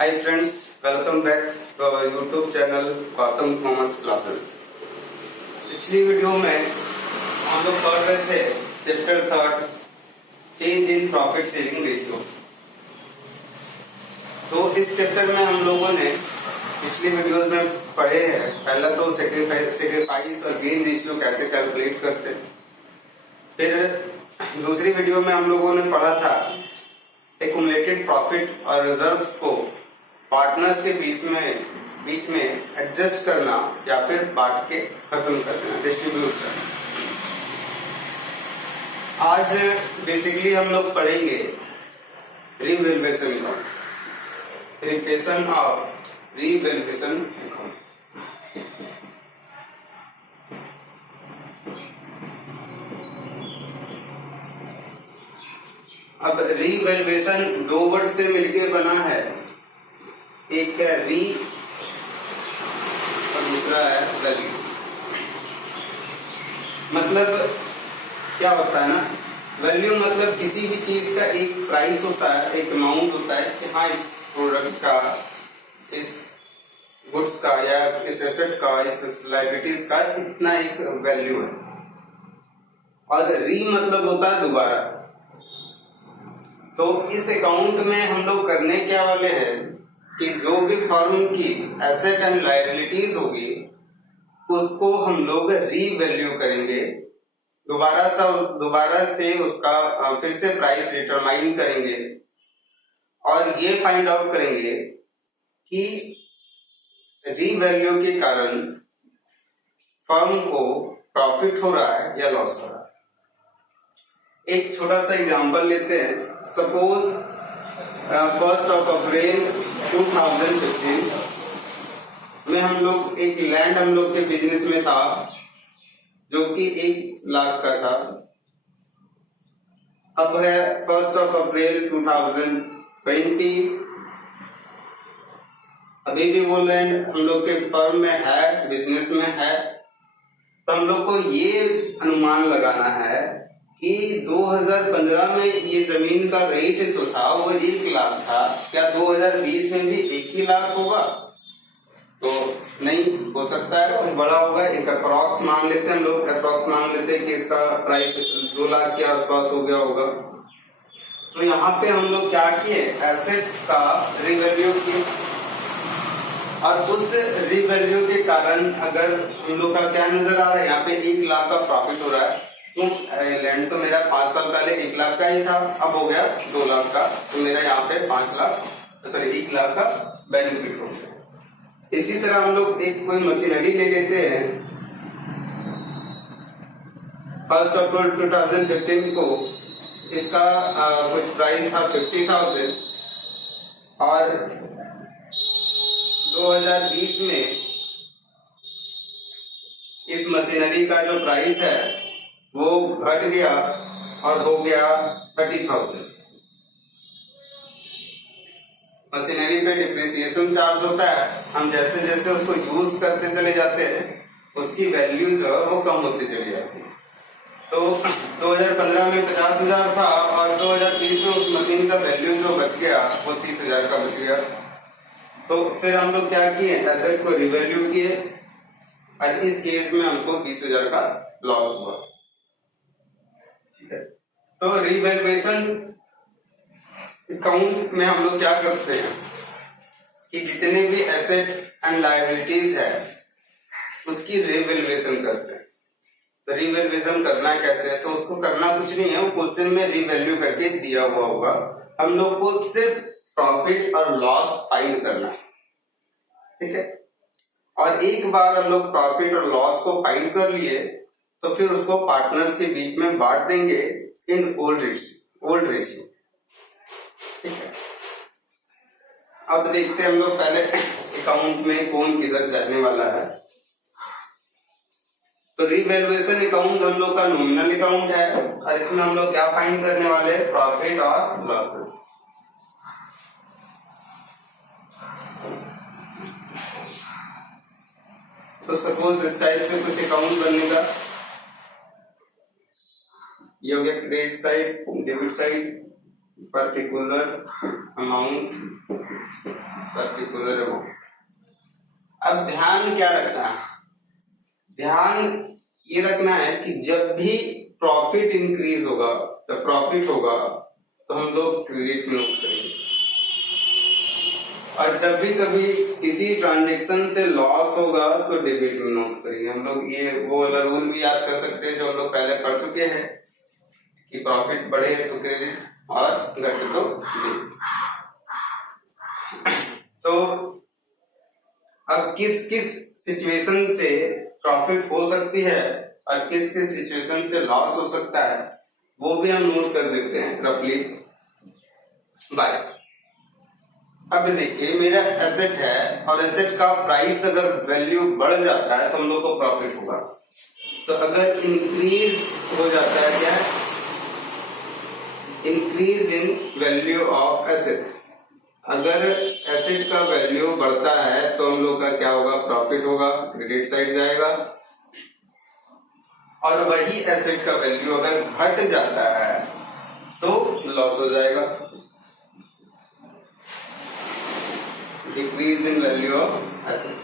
Hi friends, welcome back to our YouTube channel Gautam commerce classes. पिछली video में हम लोग पढ़ रहे थे chapter 3 change in profit sharing ratio. तो इस चैप्टर में हम लोगों ने पिछली वीडियोस में पढ़े हैं, पहला तो सेक्रीफाइस और गेन रेशियो कैसे कैलकुलेट करते हैं। फिर दूसरी वीडियो में हम लोगों ने पढ़ा था एक्युमुलेटेड प्रॉफिट और रिजर्व्स को पार्टनर्स के बीच में एडजस्ट करना या फिर बांट के खत्म कर देना, डिस्ट्रीब्यूट करना। आज बेसिकली हम लोग पढ़ेंगे revaluation account, preparation of revaluation account. अब रीवैल्यूएशन दो वर्ड से मिलके बना है, एक है री और दूसरा है वैल्यू। मतलब क्या होता है ना, वैल्यू मतलब किसी भी चीज का एक प्राइस होता है, एक अमाउंट होता है कि हाँ इस प्रोडक्ट का, इस गुड्स का या इस एसेट का, इस लायबिलिटीज का इतना एक वैल्यू है। और री मतलब होता है दोबारा। तो इस अकाउंट में हम लोग करने क्या वाले हैं कि जो भी फर्म की एसेट एंड लायबिलिटीज होगी उसको हम लोग रीवैल्यू करेंगे, दोबारा से उसका फिर से प्राइस डिटरमाइन करेंगे और ये फाइंड आउट करेंगे कि रीवैल्यू के कारण फर्म को प्रॉफिट हो रहा है या लॉस हो रहा है। एक छोटा सा एग्जांपल लेते हैं। सपोज 1 अप्रैल 2015 में हम लोग एक लैंड हम लोग के बिजनेस में था जो कि 1 लाख का था। अब है 1 अप्रैल 2020, अभी भी वो लैंड हम लोग के फर्म में है, बिजनेस में है। तो हम लोग को ये अनुमान लगाना है कि 2015 में ये जमीन का रेट जो था वो 1 लाख था, क्या 2020 में भी 1 ही लाख होगा? तो नहीं हो सकता है, कुछ बड़ा होगा। एक अप्रॉक्स मान लेते हैं, हम लोग अप्रॉक्स मान लेते हैं कि इसका प्राइस 2 लाख के आसपास हो गया होगा। तो यहाँ पे हम लोग क्या किए, एसेट का रिवैल्यू किए और उस रिवैल्यू के कारण अगर हम लोग का क्या नजर आ रहा है, यहाँ पे 1 लाख का प्रॉफिट हो रहा है। तो लैंड तो मेरा 5 साल पहले 1 लाख का ही था, अब हो गया 2 लाख का, तो मेरा यहाँ पे 1 लाख का बेनिफिट हो गया। इसी तरह हम लोग एक कोई मशीनरी ले लेते हैं। 1 अप्रैल 2015 को इसका कुछ प्राइस था 50,000 और 2020 में इस मशीनरी का जो प्राइस है वो घट गया और हो गया 30,000। मशीनरी पे डिप्रिसिएशन चार्ज होता है, हम जैसे जैसे उसको यूज करते चले जाते हैं उसकी वैल्यू जो है वो कम होती चली जाती है। तो 2015 में 50,000 था और 2020 में उस मशीन का वैल्यू जो बच गया वो 30,000 का बच गया। तो फिर हम लोग क्या किए, एसेट को रिवैल्यू किए और इस केस में हमको 20,000 का लॉस हुआ। ठीक है, तो रिवैल्यूएशन अकाउंट में हम लोग क्या करते हैं कि जितने भी एसेट एंड लायबिलिटीज है उसकी रिवैल्यूएशन करते हैं। तो रिवैल्यूएशन करना कैसे है, तो उसको करना कुछ नहीं है, वो क्वेश्चन में रिवैल्यू करके दिया हुआ होगा। हम लोग को सिर्फ प्रॉफिट और लॉस फाइंड करना है। ठीक है, और एक बार हम लोग प्रॉफिट और लॉस को फाइंड कर लिए तो फिर उसको पार्टनर्स के बीच में बांट देंगे इन ओल्ड रेशियो। ठीक है, अब देखते हैं हम लोग पहले अकाउंट में कौन किधर जाने वाला है। तो रिवैल्यूएशन अकाउंट हम लोग का नॉमिनल अकाउंट है और इसमें हम लोग क्या फाइंड करने वाले हैं, प्रॉफिट और लॉसेस। तो सपोज इस टाइप से कुछ अकाउंट बनेगा, ये हो गया credit side, debit side, particular amount particular amount. अब ध्यान क्या रखना है, ध्यान ये रखना है कि जब भी प्रॉफिट इंक्रीज होगा, जब प्रॉफिट होगा तो हम लोग क्रेडिट में नोट करेंगे, और जब भी कभी किसी ट्रांजेक्शन से लॉस होगा तो डेबिट में नोट करेंगे हम लोग। ये वो वाला रूल भी याद कर सकते हैं जो हम लोग पहले पढ़ चुके हैं कि प्रॉफिट बढ़े तो क्रेडिट और घटे तो डेबिट। तो अब किस किस सिचुएशन से प्रॉफिट हो सकती है और किस किस सिचुएशन से लॉस हो सकता है वो भी हम नोट कर देते हैं रफली बाय। अब देखिए मेरा एसेट है और एसेट का प्राइस अगर वैल्यू बढ़ जाता है तो हम लोग को प्रॉफिट होगा। तो अगर इंक्रीज हो जाता है, क्या है, increase in value of asset, अगर एसेट का वैल्यू बढ़ता है तो हम लोग का क्या होगा, प्रॉफिट होगा, क्रेडिट साइड जाएगा। और वही एसेट का वैल्यू अगर घट जाता है तो लॉस हो जाएगा, decrease in value of asset.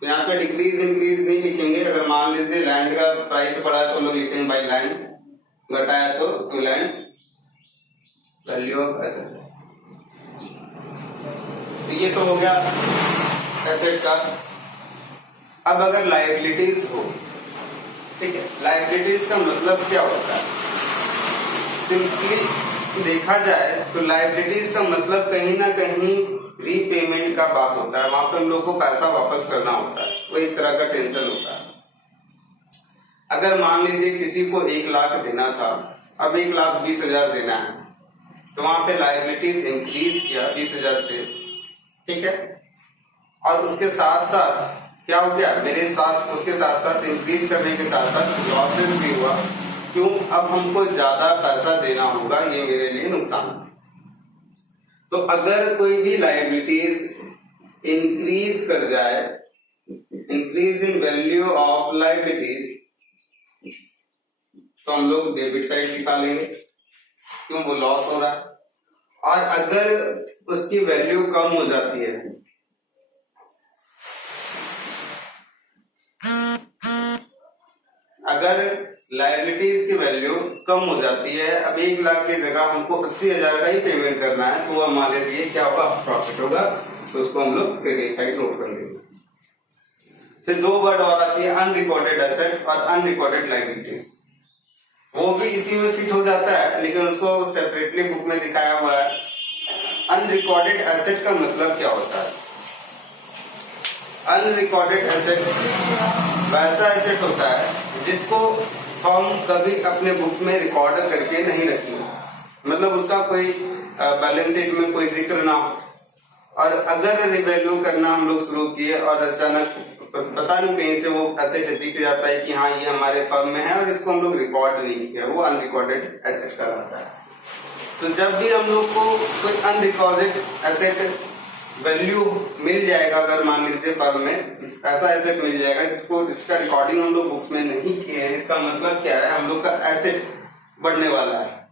तो यहाँ पे डिक्रीज इंक्रीज नहीं लिखेंगे। अगर मान लीजिए लैंड का प्राइस बढ़ा है तो हम लोग लिखेंगे बाय लैंड, घटा है तो to land value of asset. तो ये तो हो गया एसेट का। अब अगर लायबिलिटीज हो, ठीक है, लायबिलिटीज का मतलब क्या होता है, सिंपली देखा जाए तो लायबिलिटीज का मतलब कहीं ना कहीं रीपेमेंट का बात होता है। वहां पे हम लोग को पैसा वापस करना होता है, वो एक तरह का टेंशन होता है। अगर मान लीजिए किसी को 1 लाख देना था, अब 1,20,000 देना है, तो वहां पे लायबिलिटीज इंक्रीज किया 20,000 से, ठीक है, और उसके साथ साथ क्या हो गया, मेरे साथ उसके साथ साथ इंक्रीज करने के साथ साथ लॉसेस भी हुआ। क्यों, अब हमको ज्यादा पैसा देना होगा, ये मेरे लिए नुकसान। तो अगर कोई भी लायबिलिटीज इंक्रीज कर जाए, increase in value of liabilities, तो हम लोग डेबिट साइड दिखा लेंगे, क्यों, वो लॉस हो रहा है। और अगर उसकी वैल्यू कम हो जाती है, अगर लायबिलिटीज की वैल्यू कम हो जाती है, अब 1 लाख की जगह हमको 80,000 का ही पेमेंट करना है, तो हमारे लिए क्या होगा, प्रॉफिट होगा। तो उसको हम लोग क्रेडिट साइड नोट कर लेंगे। फिर 2 वर्ड और आती है, अनरिकॉर्डेड एसेट और अनरिकॉर्डेड लायबिलिटीज। वो भी इसी में फिट हो जाता है, लेकिन उसको सेपरेटली बुक में दिखाया हुआ है। अनरिकॉर्डेड एसेट का मतलब क्या होता है, अनरिकॉर्डेड एसेट वैसा एसेट होता है जिसको हम कभी अपने बुक्स में रिकॉर्ड करके नहीं रखेंगे, मतलब उसका कोई बैलेंस शीट में कोई जिक्र ना हो, और अगर रिवैल्यू करना हम लोग शुरू किए और अचानक पता नहीं कहीं से वो एसेट दिख जाता है कि हाँ ये हमारे फर्म में है और इसको हम लोग रिकॉर्ड नहीं किया, वो अनरिकॉर्डेड एसेट कहलाता है। तो जब भी हम लोग को कोई अनरिकॉर्डेड एसेट वैल्यू मिल जाएगा, अगर मान लीजिए फर्म में ऐसा एसेट मिल जाएगा जिसका रिकॉर्डिंग हम लोग बुक्स में नहीं किए हैं, इसका मतलब क्या है, हम लोग का एसेट बढ़ने वाला है।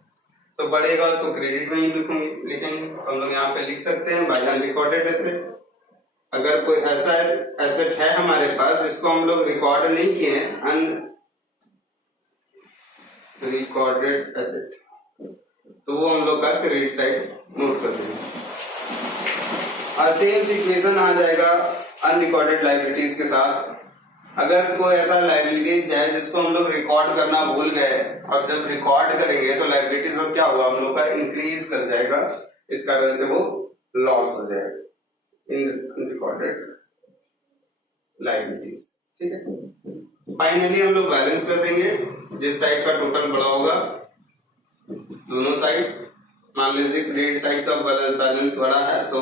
तो बढ़ेगा तो क्रेडिट में ही लिखेंगे, हम लोग यहाँ पे लिख सकते हैं बाय अनरिकॉर्डेड एसेट। अगर कोई ऐसा एसेट है हमारे पास जिसको हम लोग रिकॉर्ड नहीं किए हैं, अनरिकॉर्डेड एसेट, तो वो हम लोग का क्रेडिट साइड नोट कर देंगे। और सेम सिचुएशन आ जाएगा अनरिकॉर्डेड लायबिलिटीज के साथ। अगर कोई ऐसा लायबिलिटीज है जिसको हम लोग रिकॉर्ड करना भूल गए, और जब रिकॉर्ड करेंगे तो लायबिलिटीज का क्या हुआ, हम लोग का इंक्रीज कर जाएगा, इस कारण से वो लॉस हो जाएगा इन अनरिकॉर्डेड लायबिलिटीज, ठीक है। फाइनली हम लोग बैलेंस कर देंगे, जिस साइड का टोटल बड़ा होगा, दोनों साइड, मान लीजिए क्रेडिट साइड का बैलेंस बड़ा है तो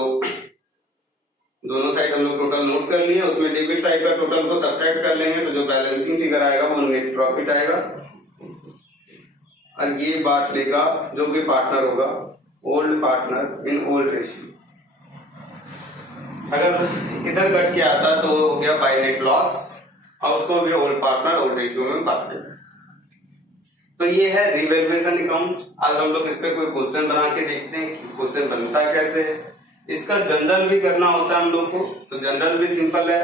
दोनों साइड हम लोग टोटल नोट कर लिए, उसमें डेबिट साइड का टोटल को सब्ट्रैक्ट कर लेंगे, तो जो बैलेंसिंग फिगर आएगा वो नेट प्रॉफिट आएगा। और ये बात लेगा जो भी पार्टनर होगा, old partner in old ratio. अगर इधर घट के आता तो हो गया बाय नेट लॉस, और उसको भी ओल्ड पार्टनर ओल्ड रेशियो में बांट देगा। तो ये है रिवैल्यूएशन अकाउंट। आज हम लोग इस पे कोई क्वेश्चन बना के देखते हैं कि क्वेश्चन बनता कैसे है। इसका जनरल भी करना होता है हम लोग को, तो जनरल भी सिंपल है।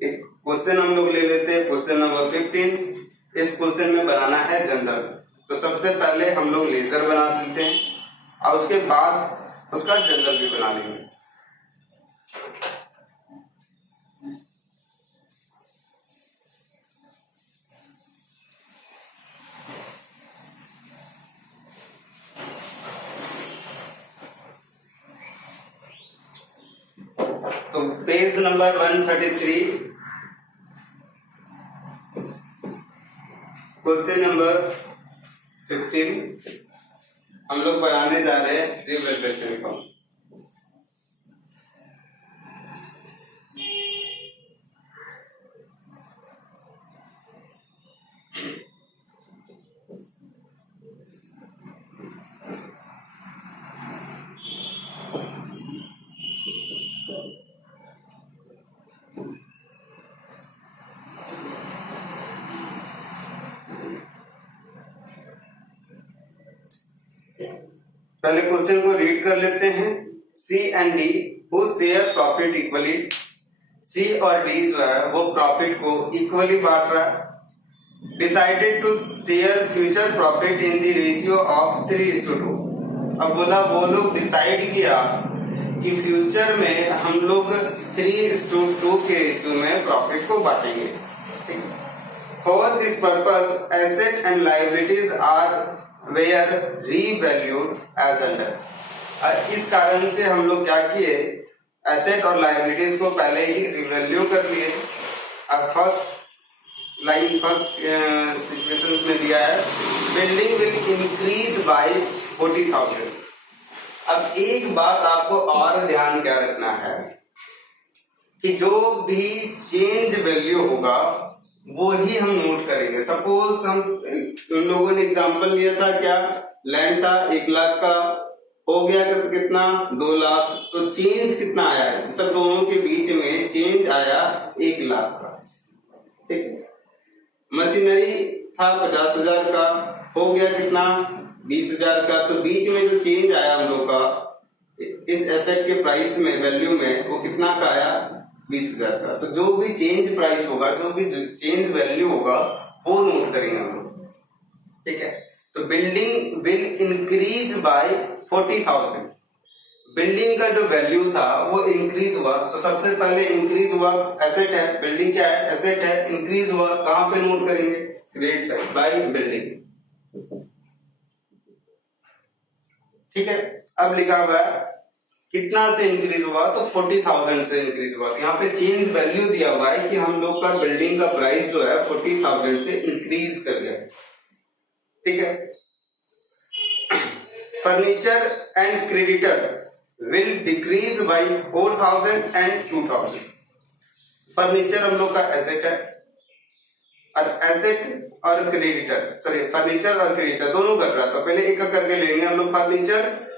एक क्वेश्चन हम लोग ले लेते हैं, क्वेश्चन नंबर 15। इस क्वेश्चन में बनाना है जनरल, तो सबसे पहले हम लोग लेजर बना देते हैं और उसके बाद उसका जनरल भी बना लेंगे। तो पेज नंबर 133, क्वेश्चन नंबर 15 हम लोग बनाने जा रहे हैं रिवैल्यूएशन अकाउंट। पहले क्वेश्चन को रीड कर लेते हैं। C and D who share profit equally, C और डी जो है वो प्रॉफिट को इक्वली बांट रहा है। Decided to share future profit in the ratio of 3:2। अब बोला वो लोग डिसाइड किया कि फ्यूचर में हम लोग 3:2 के रेशियो में प्रॉफिट को बांटेंगे। For this purpose asset and liabilities are were revalued as under. इस कारण से हम लोग क्या किए, एसेट और लायबिलिटीज को पहले ही रिवैल्यू कर लिए। अब फर्स्ट लाइन फर्स्ट सिचुएशन में दिया है बिल्डिंग विल इंक्रीज बाय 40,000। अब एक बात आपको और ध्यान क्या रखना है कि जो भी चेंज वैल्यू होगा वो ही हम नोट करेंगे। सपोज हम लोगों ने एग्जांपल लिया था, क्या लैंड था 1 लाख का, हो गया कितना 2 लाख, तो चेंज कितना आया है, सब दोनों के बीच में चेंज आया 1 लाख का। ठीक है, मशीनरी था 50,000 का, हो गया कितना 20,000 का, तो बीच में जो चेंज आया हम लोग का इस एसेट के प्राइस में वैल्यू में वो कितना का आया 20,000 का। तो जो भी चेंज प्राइस होगा, जो भी चेंज वैल्यू होगा वो नोट करेंगे हम लोग। ठीक है, तो building will increase by 40,000। Building का जो वैल्यू था वो इंक्रीज हुआ, तो सबसे पहले इंक्रीज हुआ, एसेट है, बिल्डिंग क्या है, एसेट है, इंक्रीज हुआ, कहां पे नोट करेंगे, क्रेडिट साइड बाय बिल्डिंग। ठीक है, अब लिखा हुआ है कितना से इंक्रीज हुआ, तो 40,000 से इंक्रीज हुआ। यहाँ पे चेंज वैल्यू दिया हुआ है कि हम लोग का बिल्डिंग का प्राइस जो है 40,000 से इंक्रीज कर गया। ठीक है, furniture and creditor will decrease by 4,000 and 2,000। Furniture हम लोग का एसेट है, और एसेट और क्रेडिटर, सॉरी फर्नीचर और क्रेडिटर दोनों घट रहा है, तो पहले एक करके लेंगे हम लोग।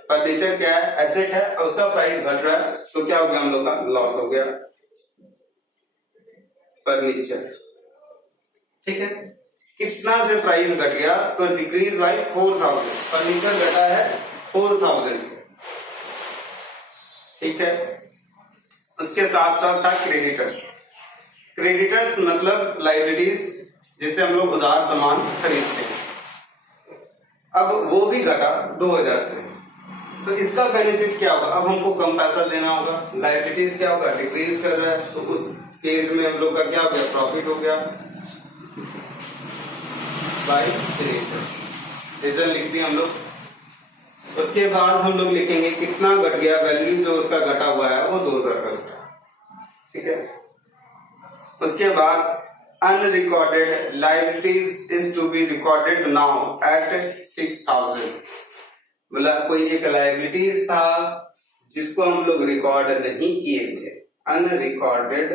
फर्नीचर क्या है, एसेट है, और उसका प्राइस घट रहा है, तो क्या हो गया हम लोग का लॉस हो गया फर्नीचर। ठीक है, कितना से प्राइस घट गया, तो डिक्रीज बाय 4,000। फर्नीचर घटा है 4,000 से। ठीक है, उसके साथ साथ था क्रेडिटर्स। क्रेडिटर्स मतलब लायबिलिटीज जिससे हम लोग उधार सामान खरीदते हैं। अब वो भी घटा 2,000 से, तो इसका बेनिफिट क्या होगा, अब हमको कम पैसा देना होगा, लायबिलिटीज क्या होगा डिक्रीज कर रहा है, तो उस केस में हम लोग का क्या हो गया, प्रॉफिट हो गया बाय क्रेडिटर। रीजन लिख दिया हम लोग। उसके बाद हम लोग लिखेंगे कितना घट गया, वैल्यू जो उसका घटा हुआ है वो 2,000 का घटा। ठीक है, उसके बाद unrecorded liabilities is to be recorded now at 6,000। बोला कोई एक लायबिलिटीज था जिसको हम लोग रिकॉर्ड नहीं किए थे, अनरिकॉर्डेड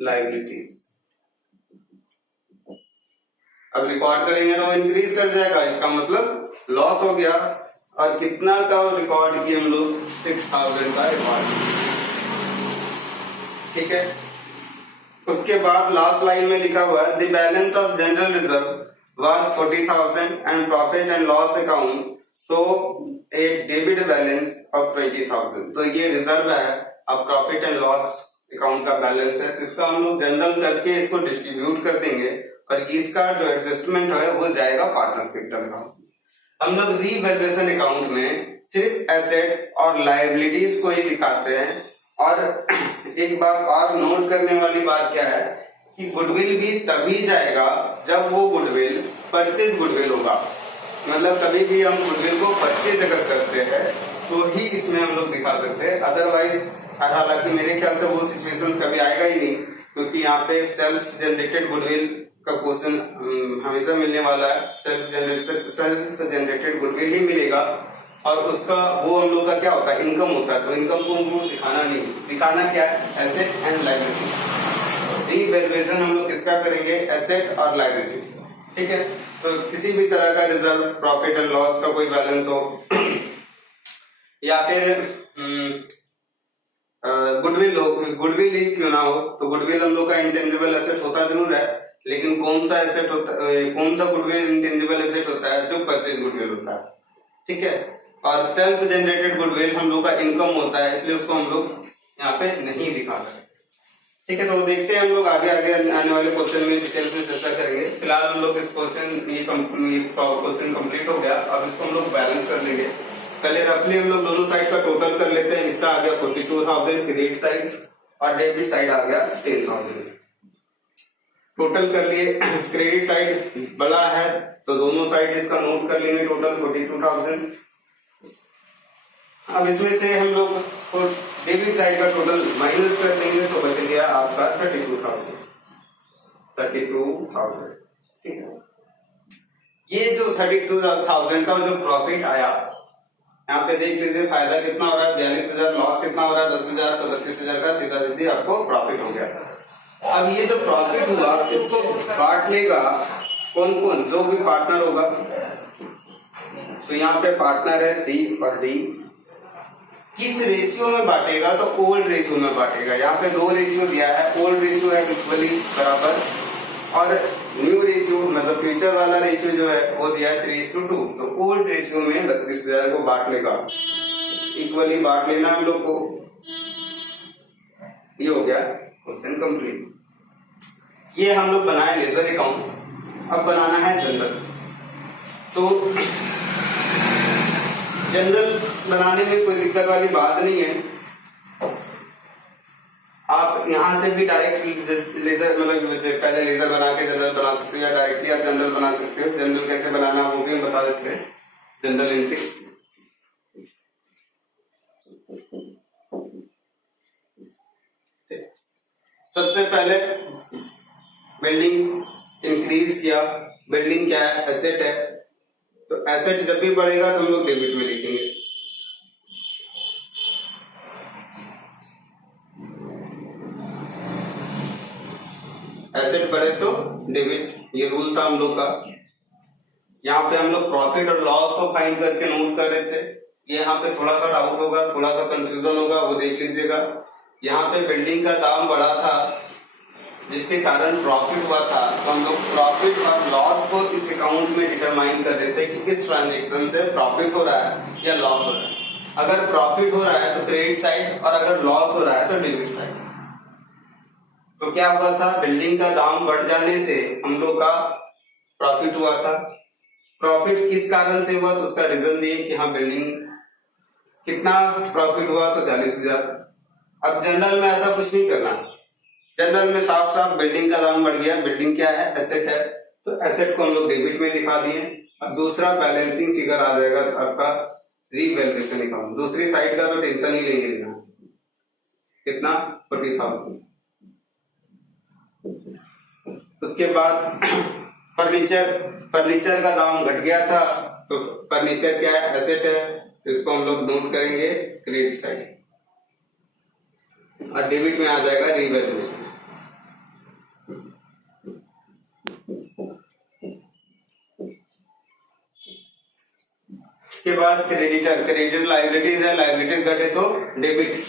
लायबिलिटीज। अब रिकॉर्ड करेंगे तो इंक्रीज कर जाएगा, इसका मतलब लॉस हो गया। और कितना का रिकॉर्ड किए हम लोग, 6,000 का रिकॉर्ड। ठीक है, उसके बाद लास्ट लाइन में लिखा हुआ है the balance of general reserve was 40,000 and profit and loss account so A debit balance of 20,000। तो ये रिजर्व है, अब प्रॉफिट एंड लॉस अकाउंट का बैलेंस है, तो इसका हम लोग जनरल करके इसको डिस्ट्रीब्यूट कर देंगे और इसका जो एडजस्टमेंट है वो जाएगा पार्टनर्स कैपिटल अकाउंट। हम लोग रीवैल्यूएशन अकाउंट में सिर्फ एसेट और लायबिलिटीज को ही दिखाते हैं। और एक बात और नोट करने वाली बात क्या है कि गुडविल भी तभी जाएगा जब वो गुडविल परचेज गुडविल होगा। मतलब कभी भी हम गुडविल को परचेज अगर करते हैं तो ही इसमें हम लोग दिखा सकते हैं, अदरवाइज हालांकि मेरे ख्याल से वो सिचुएशन कभी आएगा ही नहीं, क्योंकि यहाँ पे सेल्फ जनरेटेड गुडविल का क्वेश्चन हमेशा मिलने वाला है। सेल्फ जनरेटेड गुडविल ही मिलेगा और उसका वो हम लोग का क्या होता है, इनकम होता है। तो इनकम को हम लोग दिखाना नहीं, दिखाना क्या है, एसेट एंड लायबिलिटी। रीवैल्यूएशन हम लोग किसका करेंगे, एसेट और लायबिलिटीज। ठीक है, तो किसी भी तरह का रिजर्व, प्रॉफिट एंड लॉस का कोई बैलेंस हो या फिर गुडविल हो, गुडविल ही क्यों ना हो, तो गुडविल हम लोग का इंटेंजिबल एसेट होता जरूर है, लेकिन कौन सा एसेट होता है, कौन सा गुडविल इंटेंजिबल एसेट होता है, जो परचेज गुडविल होता है। ठीक है, और सेल्फ जनरेटेड गुडविल हम लोग का इनकम होता है, इसलिए उसको हम लोग यहाँ पे नहीं दिखा सकते। ठीक है, तो देखते हैं हम लोग आगे आने वाले क्वेश्चन में डिटेल में चर्चा करेंगे। फिलहाल हम लोग इस क्वेश्चन ये क्वेश्चन कंप्लीट हो गया, अब इसको हम लोग बैलेंस कर लेंगे। पहले रफली हम लोग दोनों साइड का टोटल कर लेते हैं। इसका आ गया 42,000 क्रेडिट साइड और डेबिट साइड आ गया 10,000। टोटल कर लिए, क्रेडिट साइड बड़ा है तो दोनों साइड इसका नोट कर लेंगे, टोटल 42,000। अब इसमें से हम लोग डेबिट साइड का टोटल माइनस कर देंगे तो बच गया आपका 32,000। ठीक है, ये जो 32,000 का जो प्रॉफिट आया, यहाँ पे देख लीजिए फायदा कितना हो रहा है 42,000, लॉस कितना हो रहा है 10,000, तो 32,000 का सीधा सीधी आपको प्रॉफिट हो गया। अब ये जो प्रॉफिट हुआ इसको बांट लेगा कौन कौन, जो भी पार्टनर होगा। तो यहाँ पे पार्टनर है सी और डी, किस रेशियो में बांटेगा, तो ओल्ड रेशियो में बांटेगा। यहाँ पे दो रेशियो दिया है, ओल्ड रेशियो है इक्वली बराबर और न्यू रेशियो मतलब फ्यूचर वाला रेशियो जो है वो दिया है 3:2। तो ओल्ड रेशियो में 32,000 को बांट लेगा, इक्वली बांट लेना हम लोग को। ये हो गया क्वेश्चन कंप्लीट। ये हम लोग बनाए लेजर अकाउंट, अब बनाना है जनरल। तो जनरल बनाने में कोई दिक्कत वाली बात नहीं है, आप यहां से भी डायरेक्ट लेजर मतलब पहले लेजर बना के जनरल बना सकते हो या डायरेक्टली आप जनरल बना सकते हो। जनरल कैसे बनाना वो भी हम बता देते हैं। जनरल एंट्री सबसे पहले बिल्डिंग इंक्रीज किया, बिल्डिंग क्या है, एसेट है, तो एसेट जब भी बढ़ेगा तो हम लोग डेबिट में लिखेंगे। एसेट बढ़े तो डेबिट, ये रूल था हम लोग का। यहाँ पे हम लोग प्रॉफिट और लॉस को फाइंड करके नोट कर रहे थे। ये यहाँ पे थोड़ा सा डाउट होगा, थोड़ा सा कंफ्यूजन होगा, वो देख लीजिएगा। यहाँ पे बिल्डिंग का दाम बढ़ा था जिसके कारण प्रॉफिट हुआ था, तो हम लोग प्रॉफिट और लॉस को इस अकाउंट में डिटरमाइन कर देते हैं कि इस ट्रांजेक्शन से प्रॉफिट हो रहा है या लॉस हो रहा है। अगर प्रॉफिट हो रहा है तो क्रेडिट साइड और अगर लॉस हो रहा है तो डेबिट साइड। तो क्या हुआ था, बिल्डिंग का दाम बढ़ जाने से हम लोग का प्रॉफिट हुआ था। प्रॉफिट किस कारण से हुआ, तो उसका रीजन दिए कि हाँ बिल्डिंग कितना प्रॉफिट हुआ, तो 40,000। अब जनरल में ऐसा कुछ नहीं करना, जनरल में साफ साफ बिल्डिंग का दाम बढ़ गया, बिल्डिंग क्या है, एसेट है, तो एसेट को हम लोग डेबिट में दिखा दिए। अब दूसरा बैलेंसिंग फिगर आ जाएगा आपका रीवैल्यूएशन अकाउंट। दूसरी साइड का तो टेंशन ही नहीं लेना, कितना 40,000। उसके बाद फर्नीचर का दाम घट गया था, तो फर्नीचर क्या है, एसेट है, तो इसको हम लोग नोट करेंगे क्रेडिट साइड और डेबिट में आ जाएगा रीवैल्यूएशन। इसके बाद क्रेडिटर लायबिलिटीज है, लायबिलिटीज घटे तो डेबिट।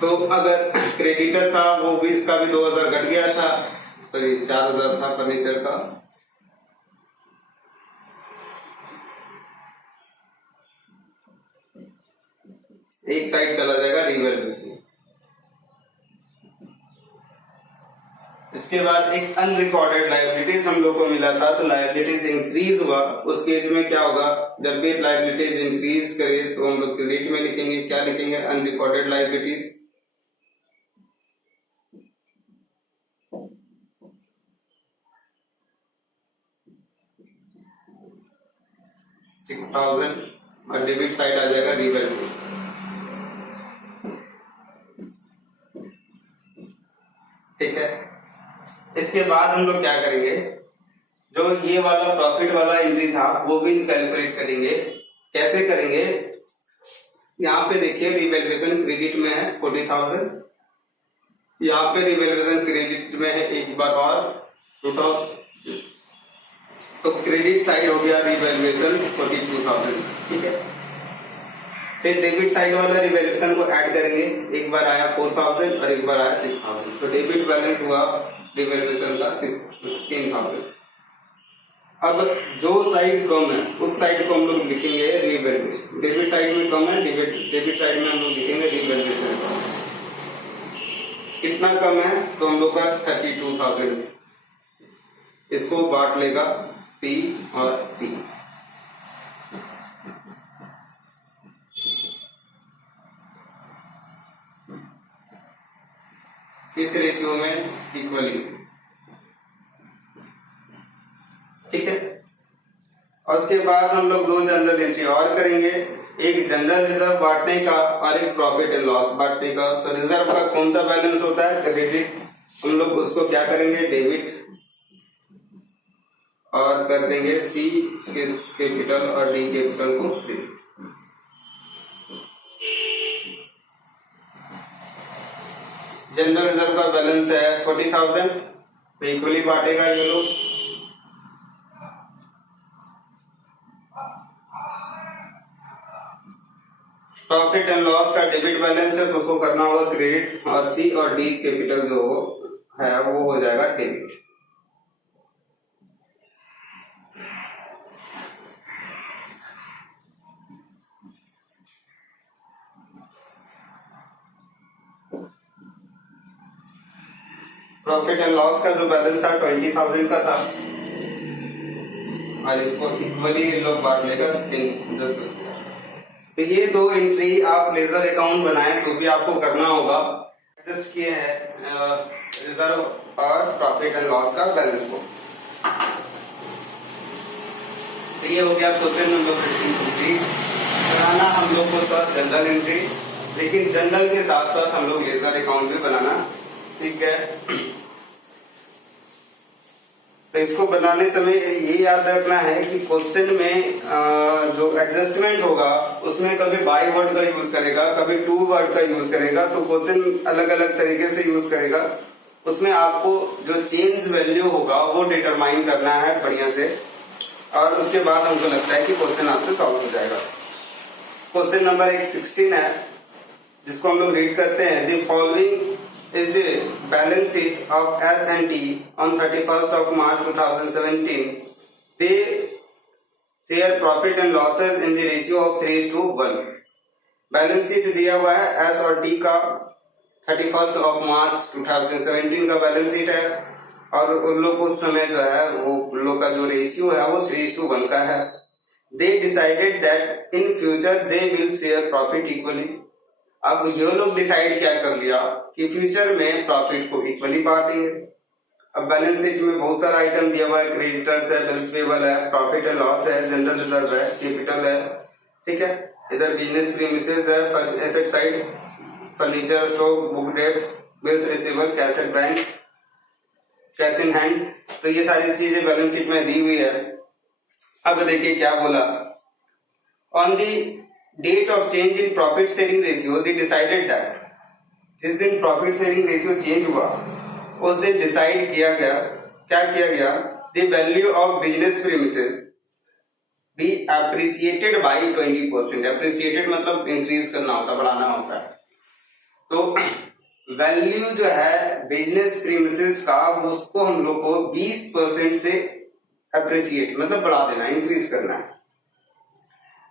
तो अगर क्रेडिटर था वो भी, इसका भी 2,000 घट गया था, तो 4,000 था फर्नीचर का। एक साइड चला जाएगा रिवैल्यूएशन। इसके बाद एक अनरिकॉर्डेड लायबिलिटीज हम लोग को मिला था, तो लायबिलिटीज इंक्रीज हुआ, उस केस में क्या होगा, जब भी लायबिलिटीज इंक्रीज करे तो हम लोग क्रेडिट में लिखेंगे, क्या लिखेंगे, अनरिकॉर्डेड लायबिलिटीज। $6,000 और डेबिट साइड आ जाएगा रिवैल्यू। ठीक है, इसके बाद हम लोग क्या करेंगे, जो ये वाला प्रॉफिट वाला एंट्री था वो भी कैलकुलेट करेंगे। कैसे करेंगे, यहाँ पे देखिए रिवैल्यूएशन क्रेडिट में है 40,000, यहाँ पे रिवैल्यूएशन क्रेडिट में है एक बार और 2,000, तो क्रेडिट साइड हो गया रिवैल्यूएशन 42,000। ठीक है, फिर डेबिट साइड वाला रिवैल्यूएशन को ऐड करेंगे, एक बार आया 4,000 और एक बार आया 6,000, तो डेबिट बैलेंस हुआ रिवैल्यूएशन का 16,000। अब जो साइड कम है उस साइड को हम लोग लिखेंगे रिवैल्यूएशन। डेबिट साइड में कम है, डेबिट साइड में हम लोग लिखेंगे रिवैल्यूएशन। कितना कम है, तो हम लोग का 32,000, इसको बांट लेगा सी और डी। किस रेशियो में, इक्वली। ठीक है, और उसके बाद हम लोग दो जनरल एंट्री और करेंगे, एक जनरल रिजर्व बांटने का और एक प्रॉफिट एंड लॉस बांटने का। तो रिजर्व का कौन सा बैलेंस होता है, क्रेडिट, हम लोग उसको क्या करेंगे, डेबिट, और कर देंगे सी कैपिटल और डी कैपिटल को क्रेडिट। जनरल रिजर्व का बैलेंस है 40,000, तो इक्वली बांटेगा ये लोग। प्रॉफिट एंड लॉस का डेबिट बैलेंस है, तो उसको करना होगा क्रेडिट, और सी और डी कैपिटल जो है वो हो जाएगा डेबिट। प्रॉफिट एंड लॉस का जो बैलेंस था 20,000 का था, और इसको इक्वली इन लोग बांट लेगा 10,000। तो ये दो एंट्री आप लेजर अकाउंट बनाए तो भी आपको करना होगा। एडजस्ट किए हैं रिजर्व और प्रॉफिट एंड लॉस का बैलेंस को। तो ये हो गया क्वेश्चन नंबर 53। बनाना हम लोग को था जनरल एंट्री, लेकिन जनरल के साथ साथ हम लोग लेजर अकाउंट भी बनाना सीख गए। तो इसको बनाने समय ये याद रखना है कि क्वेश्चन में जो एडजस्टमेंट होगा उसमें कभी बाय वर्ड का यूज करेगा, कभी टू वर्ड का यूज करेगा, तो क्वेश्चन अलग अलग तरीके से यूज करेगा। उसमें आपको जो चेंज वैल्यू होगा वो डिटरमाइन करना है बढ़िया से, और उसके बाद हमको लगता है कि क्वेश्चन आपसे सॉल्व हो जाएगा। क्वेश्चन नंबर 16 है, जिसको हम लोग रीड करते हैं। The following is the balance sheet of S&T on 31st of March 2017. They share profit and losses in the ratio of 3:1. Balance sheet दिया हुआ है एस और टी का 31st of March 2017 का बैलेंस शीट है, और उन लोग उस समय जो है वो उन लोग का जो रेशियो है वो 3:1 का है। They decided that in future they will share profit equally. अब ये लोग डिसाइड क्या कर लिया कि फ्यूचर में प्रॉफिट को इक्वली बांटेंगे। अब बैलेंस शीट में बहुत सारा आइटम दिया हुआ है, क्रेडिटर्स है, बिल्स पेबल है, प्रॉफिट एंड लॉस है, जनरल रिजर्व है, कैपिटल है। ठीक है, इधर बिजनेस प्रीमिसेस है, asset side, furniture, stock, book डेब्ट, bills receivable, cash at bank, cash in hand. तो ये सारी चीजें बैलेंस शीट में दी हुई है। अब देखिए क्या बोला, on the date of change in profit sharing ratio they decided that, जिस दिन प्रॉफिट शेयरिंग रेशियो चेंज हुआ उस दिन डिसाइड किया गया, क्या किया गया, the value of business premises be appreciated by 20%। Appreciated मतलब इंक्रीज करना होता है, बढ़ाना होता है। तो वैल्यू जो है बिजनेस प्रीमिसेस का उसको हम लोग को 20% से एप्रिसिएट मतलब बढ़ा देना, इंक्रीज करना है।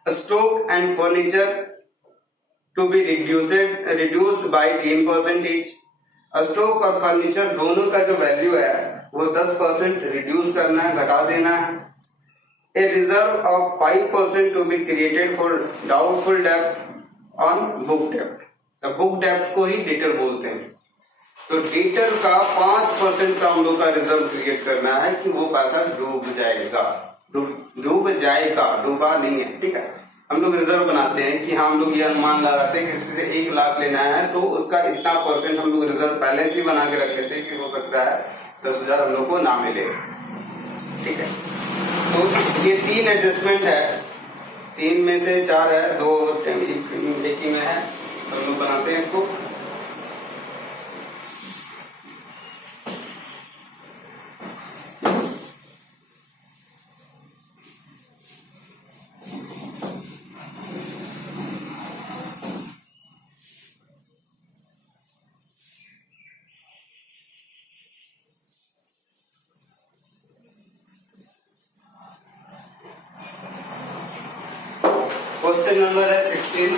Stock and furniture to be reduced by 10%। Stock और फर्नीचर दोनों का जो वैल्यू है वो 10% रिड्यूस करना है, घटा देना है। A reserve of 5% to be created for doubtful डेब्ट ऑन बुक डेब्ट। बुक डेब्ट को ही डेटर बोलते हैं, तो डेटर का 5% का हम लोग का रिजर्व क्रिएट करना है कि वो पैसा डूब जाएगा, डूबा नहीं है, ठीक है। हम लोग रिजर्व बनाते हैं कि हम लोग ये अनुमान लगाते हैं कि किसी से 1 लाख लेना है तो उसका इतना % हम लोग रिजर्व पहले से बना के रख लेते हैं कि हो सकता है 10,000 हम लोग को ना मिले, ठीक है। तो ये 3 एडजस्टमेंट है, 3 में से 4 है, 2 एक ही में है, तो हम लोग बनाते हैं इसको। क्वेश्चन नंबर है 16।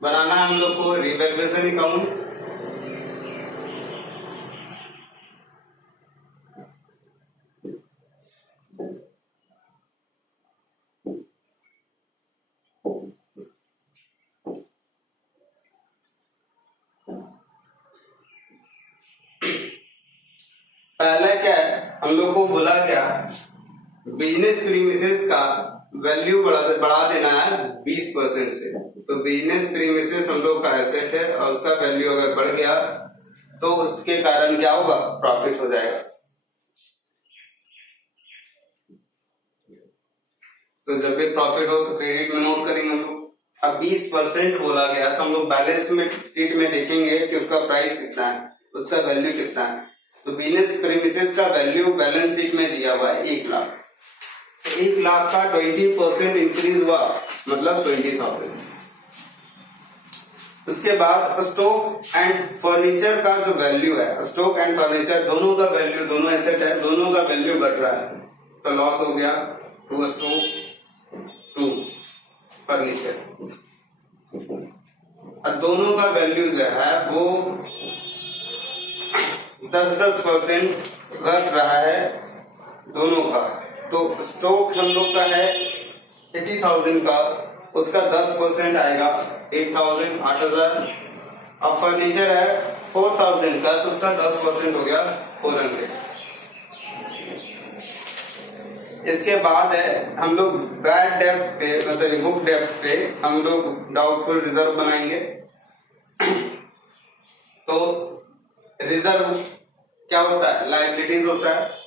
बनाना हम लोग को रिवैल्यूएशन अकाउंट। पहला क्या है, हम लोग को बोला गया बिजनेस प्रीमिसेस का वैल्यू बढ़ा देना है 20% से। तो बिजनेस प्रीमिसेस हम लोग का एसेट है और उसका वैल्यू अगर बढ़ गया तो उसके कारण क्या होगा, प्रॉफिट हो जाएगा। तो जब भी प्रॉफिट हो तो क्रेडिट में नोट करेंगे हम लोग। अब 20% बोला गया तो हम लोग बैलेंस शीट में देखेंगे कि उसका प्राइस कितना है, उसका वैल्यू कितना है। तो बिजनेस प्रीमिसेस का वैल्यू बैलेंस शीट में दिया हुआ है 1 लाख। 1 लाख का 20% इंक्रीज हुआ मतलब 20,000। उसके बाद स्टॉक एंड फर्नीचर का जो वैल्यू है, स्टॉक एंड फर्नीचर दोनों का वैल्यू, दोनों एसेट है, दोनों का वैल्यू घट रहा है, तो लॉस हो गया टू स्टॉक टू फर्नीचर। और दोनों का वैल्यू जो है वो 10% घट रहा है दोनों का। तो स्टॉक हम लोग का है 80,000 का, उसका 10% आएगा 8,000, 8,000। अब फर्नीचर है 4,000 का, तो उसका 10% हो गया 400। इसके बाद है हम लोग बैड डेब्ट पे, मतलब बुक डेब्ट पे हम लोग डाउटफुल रिजर्व बनाएंगे। तो रिजर्व क्या होता है, लायबिलिटीज होता है।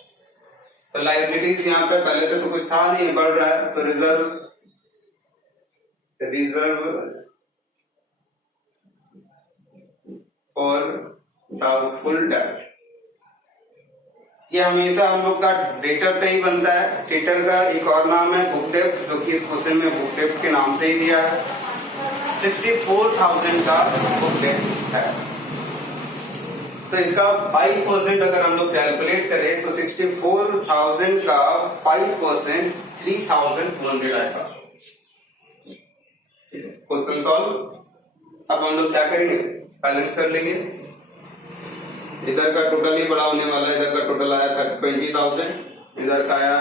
तो लायबिलिटीज यहाँ पे पहले से तो कुछ था नहीं, बढ़ रहा है, तो रिजर्व फॉर डाउटफुल डेब्ट, ये हमेशा हम लोग का डेटर पे ही बनता है। डेटर का एक और नाम है बुक डेब्ट, जो कि इस क्वेश्चन में बुक डेब्ट के नाम से ही दिया है। 64,000 का बुक डेब्ट है, तो इसका 5% अगर हम लोग कैलकुलेट करें तो 64,000 का 5% 3,200 आएगा। Question solve. अब हम लोग क्या करेंगे, बैलेंस कर लेंगे। इधर का टोटल ही बड़ा होने वाला है, इधर का टोटल आया था 20,000, इधर का आया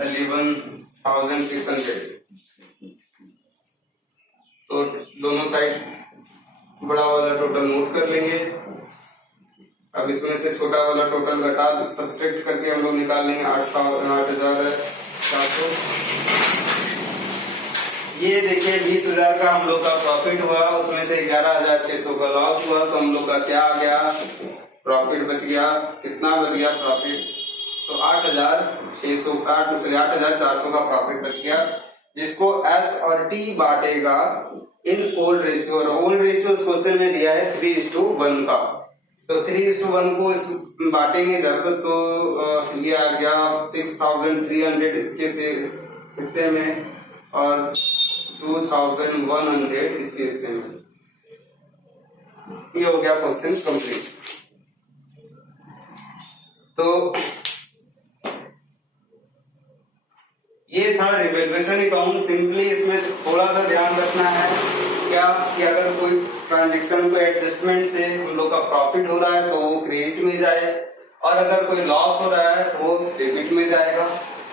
11,600। तो दोनों साइड बड़ा वाला टोटल नोट कर लेंगे। अब इसमें से छोटा वाला टोटल घटा सब्ट्रैक्ट करके हम लोग निकाल लेंगे 8,400। ये देखिए 20,000 का हम लोग का प्रॉफिट हुआ, उसमें से 11,600 का लॉस हुआ, तो हम लोग का क्या आ गया, प्रॉफिट बच गया। कितना बच गया प्रॉफिट, तो 8,400 का प्रॉफिट बच गया, जिसको एस और टी बांटेगा इन ओल्ड रेशियो। और ओल्ड रेशियो क्वेश्चन में दिया है 3:1 का, तो 3:1 को बांटेंगे जब, तो ये आ गया 6,300 इसके हिस्से में और 2,100 इसके हिस्से में। ये हो गया क्वेश्चन कंप्लीट। तो ये था रिवैल्यूएशन अकाउंट। सिंपली इसमें थोड़ा सा ध्यान रखना है क्या कि अगर कोई ट्रांजेक्शन को एडजस्टमेंट से हम लोग का प्रॉफिट हो रहा है तो वो क्रेडिट में जाए, और अगर कोई लॉस हो रहा है तो वो डेबिट में जाएगा।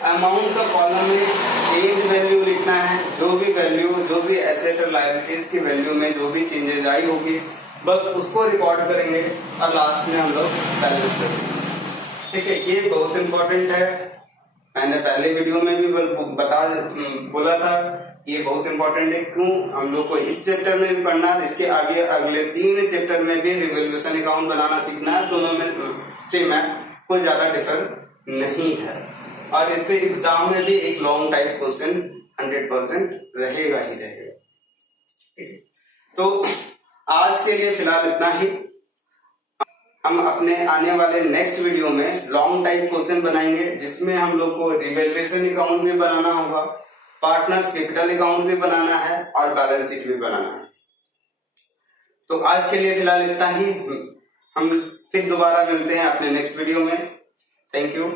अमाउंट का कॉलम में चेंज वैल्यू लिखना है, जो भी वैल्यू, जो भी एसेट और लायबिलिटीज की वैल्यू में जो भी चेंजेस आई होगी बस उसको रिकॉर्ड करेंगे और लास्ट में हम लोग बैलेंस करेंगे। ठीक है, ये बहुत इंपॉर्टेंट है। मैंने पहले वीडियो में भी बोला था ये बहुत इंपॉर्टेंट है। क्यों? हम लोग को इस चैप्टर में भी पढ़ना है, इसके आगे अगले 3 चैप्टर में भी रिवैल्यूएशन अकाउंट बनाना सीखना है। दोनों में सेम है, कोई ज्यादा डिफर नहीं है, और इससे एग्जाम में भी एक लॉन्ग टाइप क्वेश्चन 100% रहेगा ही रहेगा। तो आज के लिए फिलहाल इतना ही। हम अपने आने वाले नेक्स्ट वीडियो में लॉन्ग टाइप क्वेश्चन बनाएंगे, जिसमें हम लोग को रिवैल्यूएशन अकाउंट भी बनाना होगा, पार्टनर्स कैपिटल अकाउंट भी बनाना है और बैलेंस शीट भी बनाना है। तो आज के लिए फिलहाल इतना ही। हम फिर दोबारा मिलते हैं अपने नेक्स्ट वीडियो में। Thank you.